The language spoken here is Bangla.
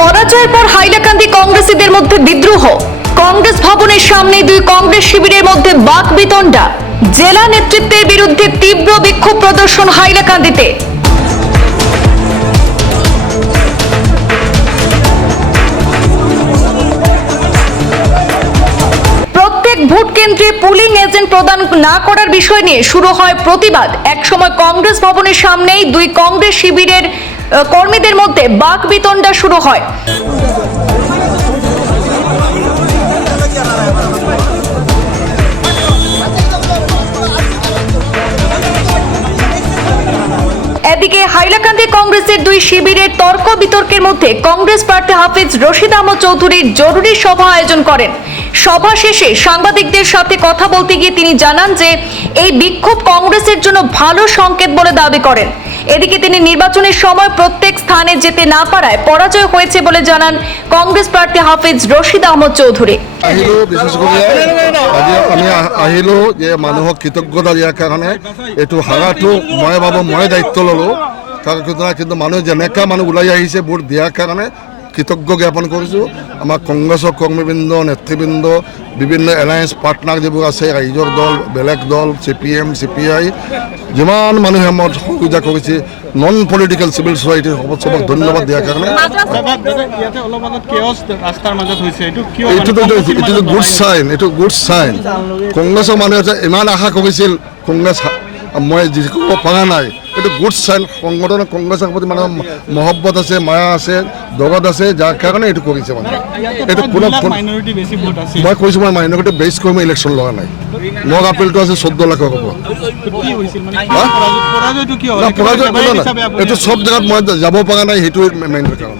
পরাজয়ের পর হাইলাকান্দি কংগ্রেসীদের মধ্যে বিদ্রোহ। কংগ্রেস ভবনের সামনে দুই কংগ্রেস শিবিরের মধ্যে বাকবিতণ্ডা। জেলা নেতৃত্বের বিরুদ্ধে তীব্র বিক্ষোভ প্রদর্শন হাইলাকান্দিতে। প্রত্যেক ভোট কেন্দ্রে পুলিং এজেন্ট প্রদান না করার বিষয় নিয়ে শুরু হয় প্রতিবাদ। একসময় কংগ্রেস ভবনের সামনেই দুই কংগ্রেস শিবিরের কর্মীদের মধ্যে বাকবিতণ্ডা শুরু হয়। এদিকে হাইলাকান্দি কংগ্রেসের দুই শিবিরের তর্ক বিতর্কের মধ্যে কংগ্রেস প্রার্থী হাফিজ রশিদ আহমদ চৌধুরীর জরুরি সভা আয়োজন করেন। সভা শেষে সাংবাদিকদের সাথে কথা বলতে গিয়ে তিনি জানান যে এই বিক্ষোভ কংগ্রেসের জন্য ভালো সংকেত বলে দাবি করেন। এদিকে তিনি নির্বাচনের সময় প্রত্যেক স্থানে যেতে না পারায় পরাজয় হয়েছে বলে জানান কংগ্রেস প্রার্থী হাফিজ রশিদ আহমদ চৌধুরী। আমি আহিলো যে মানুহক কৃতজ্ঞতা দিয়াৰ কাৰণে এইটো হাৰাটো মই ভাবোঁ মই দায়িত্ব ল'লোঁ। কিন্তু মানুহ যেনেকা মানুহ ওলাই আহিছে ভোট দিয়াৰ কাৰণে কৃতজ্ঞ জ্ঞাপন কৰিছোঁ। আমাৰ কংগ্ৰেছৰ কৰ্মীবৃন্দ, নেতৃবৃন্দ, বিভিন্ন এলায়েন্স পাৰ্টনাৰ যিবোৰ আছে, ৰাইজৰ দল, বেলেগ দল, CPM, CPI, যিমান মানুহে মই সহযোগিতা কৰিছে, নন পলিটিকেল চিভিল ছ'চাইটিৰ সবক ধন্যবাদ দিয়াৰ কাৰণে। এইটো গুড চাইন, এইটো গুড চাইন। কংগ্ৰেছৰ মানুহে ইমান আশা কৰিছিল, কংগ্ৰেছ মই জিকিব পৰা নাই, এইটো গুড চাইন। সংগঠন কংগ্ৰেছৰ প্ৰতি মানুহৰ মহব্বত আছে, মায়া আছে, দগত আছে, যাৰ কাৰণে এইটো কৰিছে মানে। এইটো মই কৈছোঁ, মই মাইনৰিটি বেছ কৰি মই ইলেকশ্যন লোৱা নাই। মোৰ আপিলটো আছে 14 লাখৰ হ'ব। এইটো চব জেগাত মই যাব পৰা নাই, সেইটোৱে মেইন কাৰণ।